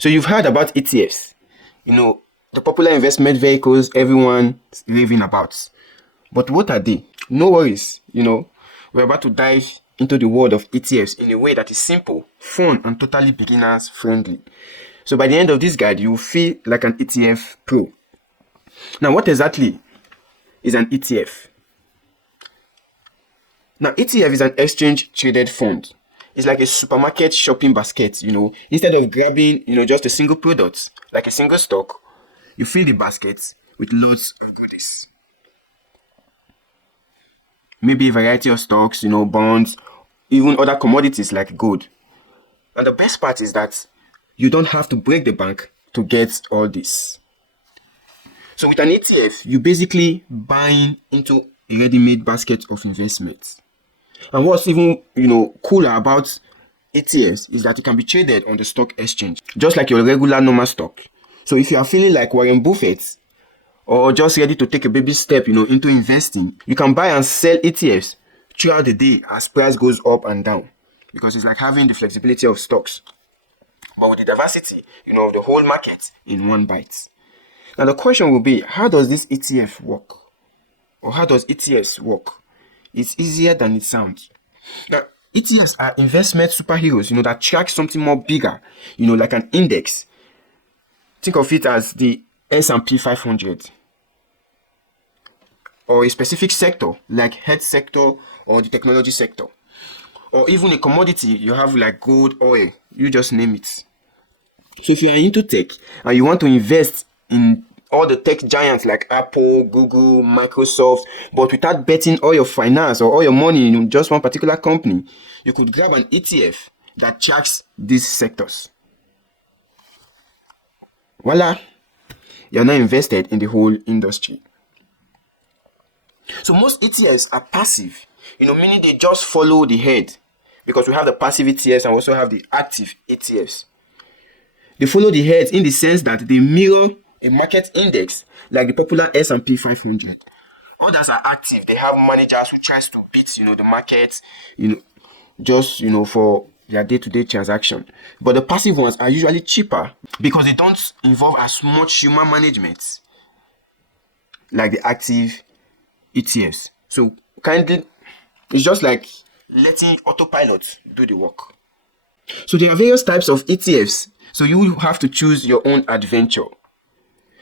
So you've heard about ETFs, the popular investment vehicles everyone's raving about. But what are they? No worries, we're about to dive into the world of ETFs in a way that is simple, fun, and totally beginners friendly. So by the end of this guide, you will feel like an ETF pro. Now, what exactly is an ETF? Now, ETF is an exchange traded fund. It's like a supermarket shopping basket, Instead of grabbing, just a single product, like a single stock, you fill the basket with loads of goodies. Maybe a variety of stocks, bonds, even other commodities like gold. And the best part is that you don't have to break the bank to get all this. So with an ETF, you basically buying into a ready-made basket of investments. And what's even, cooler about ETFs is that it can be traded on the stock exchange, just like your regular normal stock. So if you are feeling like Warren Buffett or just ready to take a baby step, into investing, you can buy and sell ETFs throughout the day as price goes up and down, because it's like having the flexibility of stocks, but with the diversity, of the whole market in one bite. Now the question will be, how does this ETF work? Or how does ETFs work? It's easier than it sounds. Now, ETFs are investment superheroes, that track something more bigger, like an index. Think of it as the S&P 500. Or a specific sector, like health sector or the technology sector. Or even a commodity, you have like gold, oil, you just name it. So if you are into tech and you want to invest in all the tech giants like Apple, Google, Microsoft, but without betting all your finance or all your money in just one particular company, you could grab an ETF that tracks these sectors. Voila, you're now invested in the whole industry. So most ETFs are passive, meaning they just follow the head, because we have the passive ETFs and we also have the active ETFs. They follow the head in the sense that they mirror a market index like the popular S&P 500. Others are active. They have managers who tries to beat, the market, just, for their day-to-day transaction. But the passive ones are usually cheaper because they don't involve as much human management like the active ETFs. So kindly, it's just like letting autopilot do the work. So there are various types of ETFs. So you will have to choose your own adventure,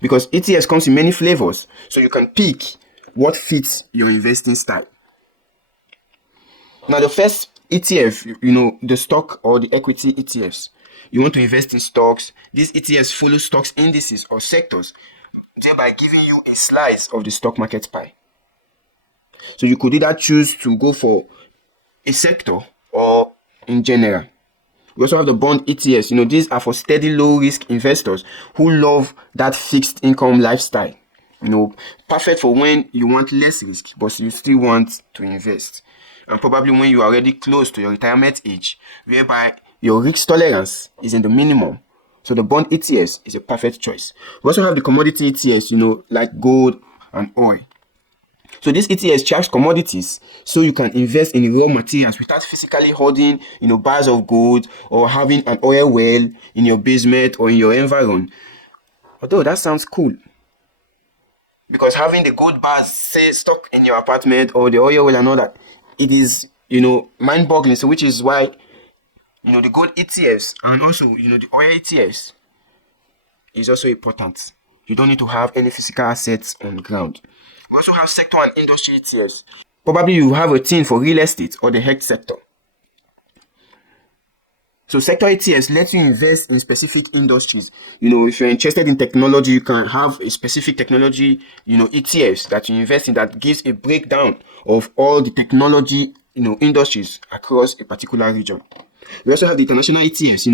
because ETFs comes in many flavors. So you can pick what fits your investing style. Now the first ETF, the stock or the equity ETFs. You want to invest in stocks. These ETFs follow stocks indices or sectors, thereby giving you a slice of the stock market pie. So you could either choose to go for a sector or in general. We also have the bond ETFs. These are for steady low risk investors who love that fixed income lifestyle. Perfect for when you want less risk, but you still want to invest. And probably when you are already close to your retirement age, whereby your risk tolerance is in the minimum. So the bond ETFs is a perfect choice. We also have the commodity ETFs, like gold and oil. So these ETFs tracks commodities, so you can invest in raw materials without physically holding, bars of gold or having an oil well in your basement or in your environment. Although that sounds cool, because having the gold bars, say, stuck in your apartment or the oil well and all that, it is, mind-boggling. So which is why, the gold ETFs and also, the oil ETFs is also important. You don't need to have any physical assets on ground. We also have sector and industry ETFs. Probably you have a thing for real estate or the health sector. So sector ETFs let you invest in specific industries. If you're interested in technology, you can have a specific technology, ETFs that you invest in that gives a breakdown of all the technology, industries across a particular region. We also have the international ETFs.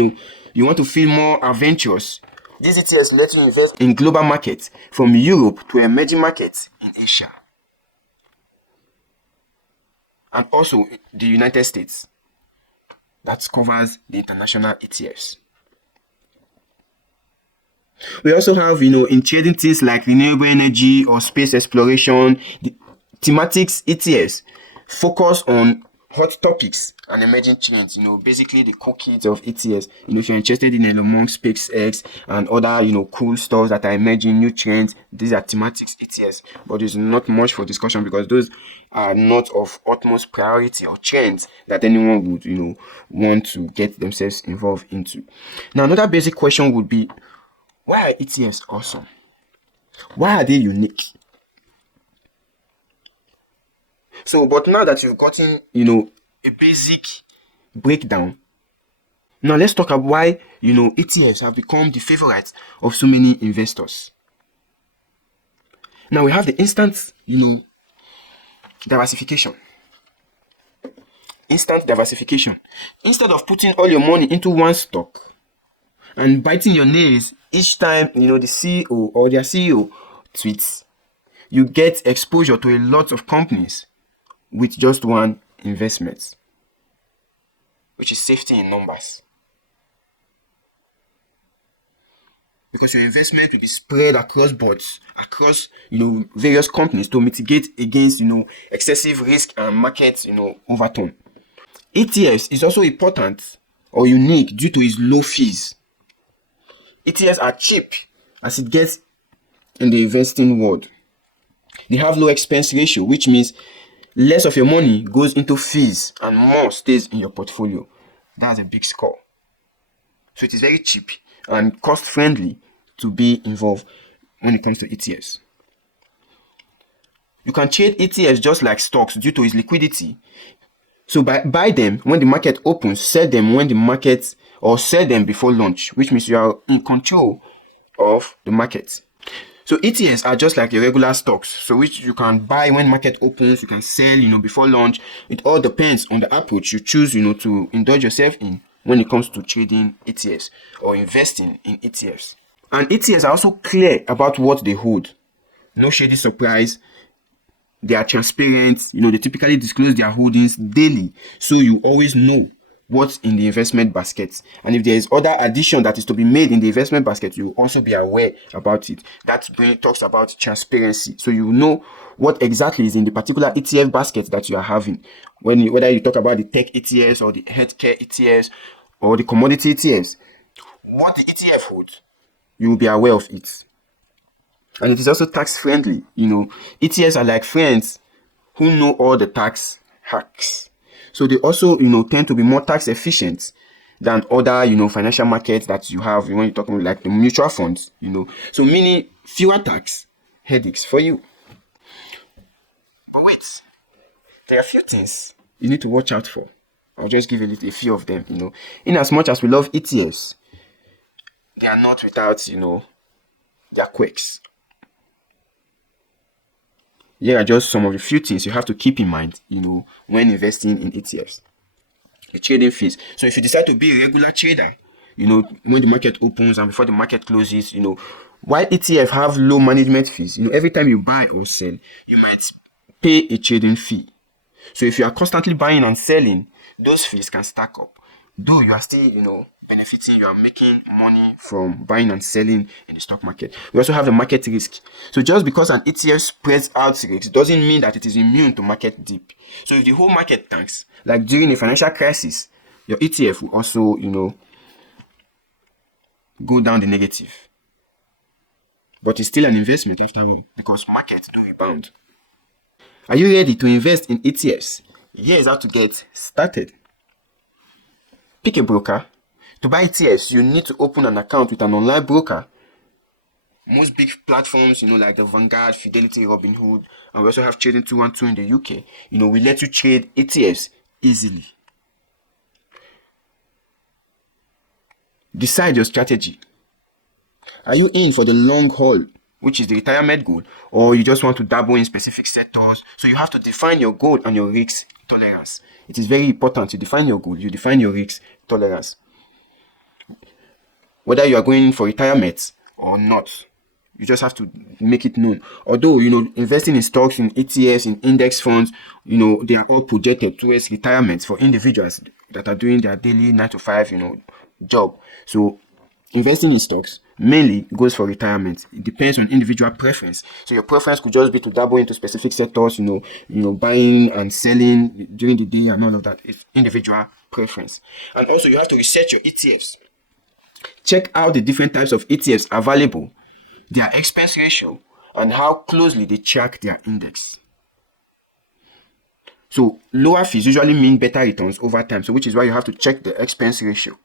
You want to feel more adventurous. These ETFs let you invest in global markets from Europe to emerging markets in Asia. And also the United States. That covers the international ETFs. We also have, in trading things like renewable energy or space exploration, the thematics ETFs focus on hot topics and emerging trends, basically the cool kids of ETFs. If you're interested in Elon Musk, SpaceX, and other, cool stuff that are emerging, new trends, these are thematics ETFs. But there's not much for discussion because those are not of utmost priority or trends that anyone would, want to get themselves involved into. Now, another basic question would be, why are ETFs awesome? Why are they unique? So, but now that you've gotten, a basic breakdown, now let's talk about why, ETFs have become the favorites of so many investors. Now we have the instant, diversification. Instant diversification. Instead of putting all your money into one stock and biting your nails each time, the CEO or their CEO tweets, you get exposure to a lot of companies with just one investment, which is safety in numbers. Because your investment will be spread across boards, across various companies to mitigate against excessive risk and market overturn. ETFs is also important or unique due to its low fees. ETFs are cheap as it gets in the investing world. They have low expense ratio, which means less of your money goes into fees and more stays in your portfolio. That's a big score. So it is very cheap and cost friendly to be involved when it comes to ETFs. You can trade ETFs just like stocks due to its liquidity. So buy them when the market opens, sell them when the market, or sell them before launch, which means you are in control of the market. So ETFs are just like your regular stocks, so which you can buy when market opens, you can sell, before launch. It all depends on the approach you choose, to indulge yourself in when it comes to trading ETFs or investing in ETFs. And ETFs are also clear about what they hold. No shady surprise. They are transparent. They typically disclose their holdings daily, so you always know what's in the investment basket. And if there is other addition that is to be made in the investment basket, you will also be aware about it. That talks about transparency, so you know what exactly is in the particular ETF basket that you are having. Whether you talk about the tech ETFs or the healthcare ETFs or the commodity ETFs, what the ETF holds, you will be aware of it. And it is also tax friendly. ETFs are like friends who know all the tax hacks. So they also, tend to be more tax efficient than other, financial markets that you have when you're talking about like the mutual funds, So meaning fewer tax headaches for you. But wait, there are a few things you need to watch out for. I'll just give a few of them, In as much as we love ETFs, they are not without, their quirks. Here are just some of the few things you have to keep in mind, when investing in ETFs. The trading fees. So if you decide to be a regular trader, when the market opens and before the market closes, while ETF have low management fees, every time you buy or sell, you might pay a trading fee. So if you are constantly buying and selling, those fees can stack up. Though you are still, benefiting, you are making money from buying and selling in the stock market. We also have the market risk. So just because an ETF spreads out risks doesn't mean that it is immune to market dip. So if the whole market tanks, like during a financial crisis, your ETF will also, go down the negative. But it's still an investment after all, because markets do rebound. Are you ready to invest in ETFs? Here's how to get started. Pick a broker. To buy ETFs, you need to open an account with an online broker. Most big platforms, like the Vanguard, Fidelity, Robinhood, and we also have Trading 212 in the UK, we let you trade ETFs easily. Decide your strategy. Are you in for the long haul, which is the retirement goal, or you just want to dabble in specific sectors? So you have to define your goal and your risk tolerance. It is very important to define your goal. You define your risk tolerance. Whether you are going for retirement or not, you just have to make it known. Although, investing in stocks, in ETFs, in index funds, they are all projected towards retirement for individuals that are doing their daily 9 to 5, job. So investing in stocks mainly goes for retirement. It depends on individual preference. So your preference could just be to dabble into specific sectors, buying and selling during the day and all of that. It's individual preference. And also you have to research your ETFs. Check out the different types of ETFs available, their expense ratio, and how closely they track their index. So lower fees usually mean better returns over time. So which is why you have to check the expense ratio.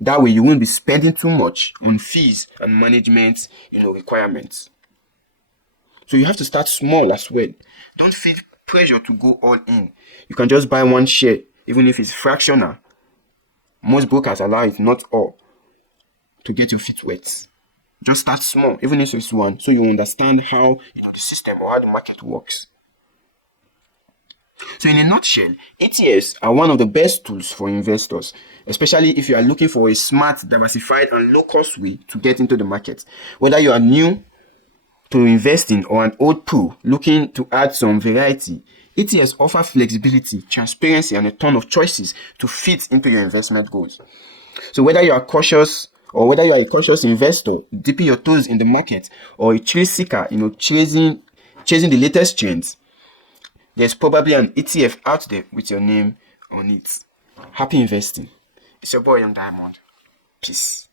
That way you won't be spending too much on fees and management, requirements. So you have to start small as well. Don't feel pressure to go all in. You can just buy one share, even if it's fractional. Most brokers allow it, not all, to get your feet wet. Just start small, even if it's one, so you understand how the system or how the market works. So in a nutshell, ETFs are one of the best tools for investors, especially if you are looking for a smart, diversified, and low-cost way to get into the market. Whether you are new to investing or an old pro looking to add some variety, ETFs offer flexibility, transparency, and a ton of choices to fit into your investment goals. So whether you are cautious or whether you are a cautious investor dipping your toes in the market, or a thrill seeker, chasing the latest trends, there's probably an ETF out there with your name on it. Happy investing. It's your boy Young Diamond. Peace.